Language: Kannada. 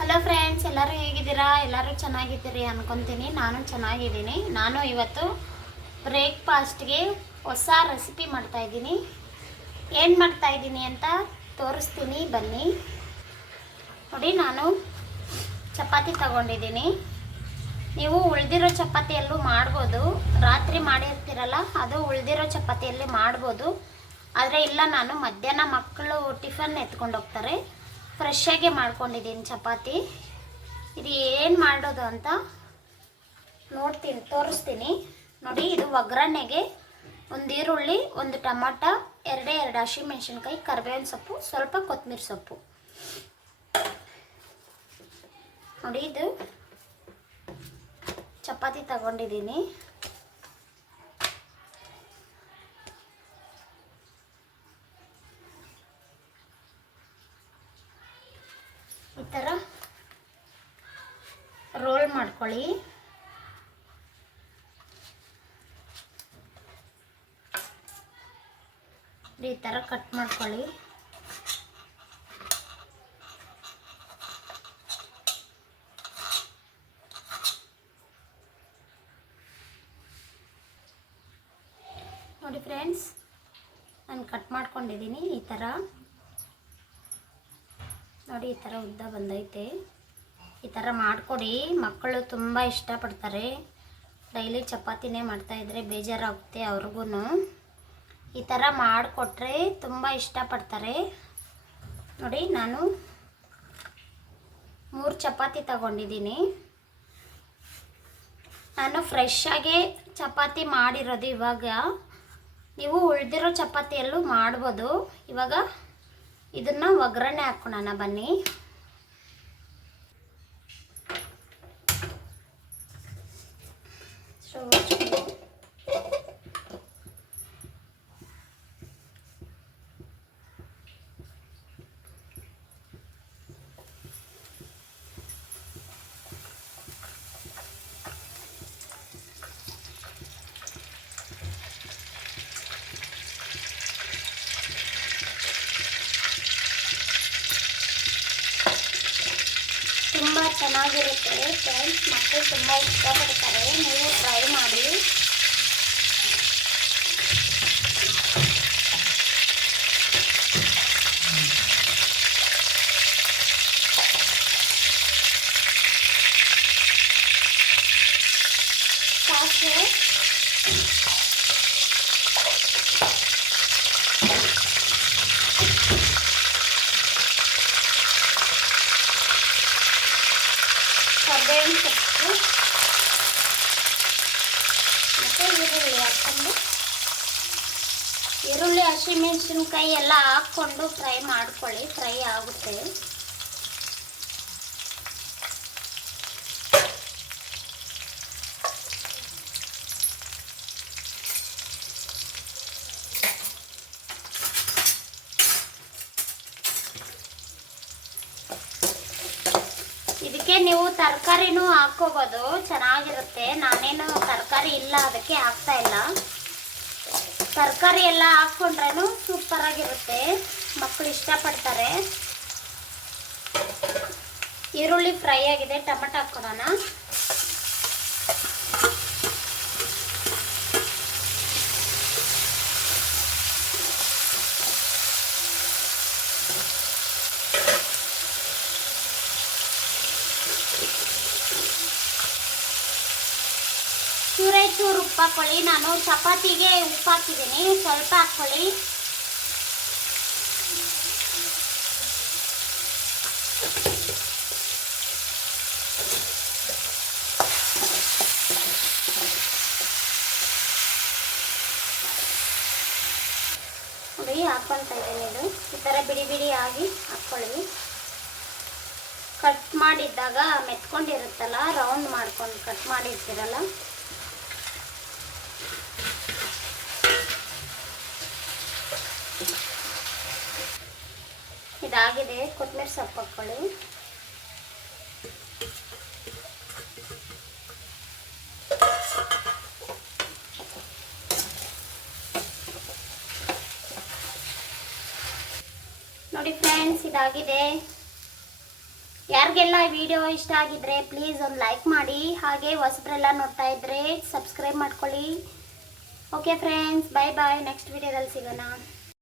ಹಲೋ ಫ್ರೆಂಡ್ಸ್, ಎಲ್ಲರೂ ಹೇಗಿದ್ದೀರಾ? ಎಲ್ಲರೂ ಚೆನ್ನಾಗಿದ್ದೀರಿ ಅನ್ಕೊತೀನಿ. ನಾನು ಚೆನ್ನಾಗಿದ್ದೀನಿ. ನಾನು ಇವತ್ತು ಬ್ರೇಕ್ಫಾಸ್ಟ್ಗೆ ಹೊಸ ರೆಸಿಪಿ ಮಾಡ್ತಾಯಿದ್ದೀನಿ. ಏನು ಮಾಡ್ತಾಯಿದ್ದೀನಿ ಅಂತ ತೋರಿಸ್ತೀನಿ, ಬನ್ನಿ ನೋಡಿ. ನಾನು ಚಪಾತಿ ತಗೊಂಡಿದ್ದೀನಿ. ನೀವು ಉಳಿದಿರೋ ಚಪಾತಿಯಲ್ಲೂ ಮಾಡ್ಬೋದು. ರಾತ್ರಿ ಮಾಡಿರ್ತೀರಲ್ಲ, ಅದು ಉಳಿದಿರೋ ಚಪಾತಿಯಲ್ಲಿ ಮಾಡ್ಬೋದು. ಆದರೆ ಇಲ್ಲ, ನಾನು ಮಧ್ಯಾಹ್ನ ಮಕ್ಕಳು ಟಿಫನ್ ಎತ್ಕೊಂಡು ಹೋಗ್ತಾರೆ, ಫ್ರೆಶ್ಶಾಗೆ ಮಾಡ್ಕೊಂಡಿದ್ದೀನಿ ಚಪಾತಿ. ಇದು ಏನು ಮಾಡೋದು ಅಂತ ತೋರಿಸ್ತೀನಿ ನೋಡಿ. ಇದು ಒಗ್ಗರಣೆಗೆ ಒಂದು ಈರುಳ್ಳಿ, ಒಂದು ಟೊಮಾಟ, ಎರಡು ಹಸಿಮೆಣಸಿನ್ಕಾಯಿ, ಕರಿಬೇವಿನ ಸೊಪ್ಪು, ಸ್ವಲ್ಪ ಕೊತ್ತಂಬರಿ ಸೊಪ್ಪು ನೋಡಿ. ಇದು ಚಪಾತಿ ತಗೊಂಡಿದ್ದೀನಿ. ಈ ಥರ ರೋಲ್ ಮಾಡ್ಕೊಳ್ಳಿ. ಈ ಥರ ಕಟ್ ಮಾಡ್ಕೊಳ್ಳಿ. ನೋಡಿ ಫ್ರೆಂಡ್ಸ್, ನಾನು ಕಟ್ ಮಾಡ್ಕೊಂಡಿದ್ದೀನಿ. ಈ ಥರ ನೋಡಿ, ಈ ಥರ ಉದ್ದ ಬಂದೈತೆ. ಈ ಥರ ಮಾಡಿಕೊಡಿ, ಮಕ್ಕಳು ತುಂಬ ಇಷ್ಟಪಡ್ತಾರೆ. ಡೈಲಿ ಚಪಾತಿನೇ ಮಾಡ್ತಾಯಿದ್ರೆ ಬೇಜಾರಾಗುತ್ತೆ ಅವ್ರಿಗೂ. ಈ ಥರ ಮಾಡಿಕೊಟ್ರೆ ತುಂಬ ಇಷ್ಟಪಡ್ತಾರೆ ನೋಡಿ. ನಾನು 3 ಚಪಾತಿ ತಗೊಂಡಿದ್ದೀನಿ. ನಾನು ಫ್ರೆಶ್ಶಾಗೆ ಚಪಾತಿ ಮಾಡಿರೋದು. ಇವಾಗ ನೀವು ಉಳಿದಿರೋ ಚಪಾತಿಯಲ್ಲೂ ಮಾಡ್ಬೋದು. ಇವಾಗ ಇದನ್ನು ಒಗ್ಗರಣೆ ಹಾಕ್ಕೊಳ್ಳೋಣ, ಬನ್ನಿ. ತುಂಬ ಚೆನ್ನಾಗಿರುತ್ತೆ ಫ್ರೆಂಡ್ಸ್, ಮಕ್ಕಳು ತುಂಬ ಇಷ್ಟಪಡ್ತಾರೆ. ನೀವು ಟ್ರೈ ಮಾಡಿ. ಸಾಸಿವೆ, ಕರಿಬೇವಿನ ಸೊಪ್ಪು ಮತ್ತು ಈರುಳ್ಳಿ ಹಾಕ್ಕೊಂಡು, ಈರುಳ್ಳಿ ಹಸಿಮೆಣಸಿನ್ಕಾಯಿ ಎಲ್ಲ ಹಾಕ್ಕೊಂಡು ಫ್ರೈ ಮಾಡ್ಕೊಳ್ಳಿ. ಫ್ರೈ ಆಗುತ್ತೆ. ಇದಕ್ಕೆ ನೀವು ತರಕಾರಿನೂ ಹಾಕ್ಕೋಬೋದು, ಚೆನ್ನಾಗಿರುತ್ತೆ. ನಾನೇನು ತರಕಾರಿ ಇಲ್ಲ, ಅದಕ್ಕೆ ಹಾಕ್ತಾ ಇಲ್ಲ. ತರಕಾರಿ ಎಲ್ಲ ಹಾಕ್ಕೊಂಡ್ರೂ ಸೂಪರಾಗಿರುತ್ತೆ, ಮಕ್ಕಳು ಇಷ್ಟಪಡ್ತಾರೆ. ಈರುಳ್ಳಿ ಫ್ರೈ ಆಗಿದೆ, ಟೊಮೆಟೊ ಹಾಕ್ಕೊಳ್ಳೋಣ. ಚೂರು ಉಪ್ಪು ಹಾಕ್ಕೊಳ್ಳಿ. ನಾನು ಚಪಾತಿಗೆ ಉಪ್ಪು ಹಾಕಿದ್ದೀನಿ, ಸ್ವಲ್ಪ ಹಾಕ್ಕೊಳ್ಳಿ. ನೋಡಿ, ಹಾಕ್ಕೊತಾ ಇದ್ದೀನಿ. ಇದು ಈ ಥರ ಬಿಡಿ ಬಿಡಿ ಆಗಿ ಹಾಕ್ಕೊಳ್ಳಿ. ಕಟ್ ಮಾಡಿದ್ದಾಗ ಮೆತ್ಕೊಂಡಿರುತ್ತಲ್ಲ, ರೌಂಡ್ ಮಾಡ್ಕೊಂಡು ಕಟ್ ಮಾಡಿರ್ತೀರಲ್ಲ, ಇದಾಗಿದೆ. ಕೊತ್ತಂಬರಿ ಸೊಪ್ಪು ಹಾಕ್ಕೊಳ್ಳಿ. ನೋಡಿ ಫ್ರೆಂಡ್ಸ್, ಇದಾಗಿದೆ. ಯಾರಿಗೆಲ್ಲ ವಿಡಿಯೋ ಇಷ್ಟ ಆಗಿದ್ರೆ ಪ್ಲೀಸ್ ಒಂದು ಲೈಕ್ ಮಾಡಿ, ಹಾಗೆ ಹೊಸಬ್ರೆಲ್ಲ ನೋಡ್ತಾ ಇದ್ರೆ ಸಬ್ಸ್ಕ್ರೈಬ್ ಮಾಡ್ಕೊಳ್ಳಿ. ಓಕೆ ಫ್ರೆಂಡ್ಸ್, ಬಾಯ್ ಬಾಯ್. ನೆಕ್ಸ್ಟ್ ವಿಡಿಯೋದಲ್ಲಿ ಸಿಗೋಣ.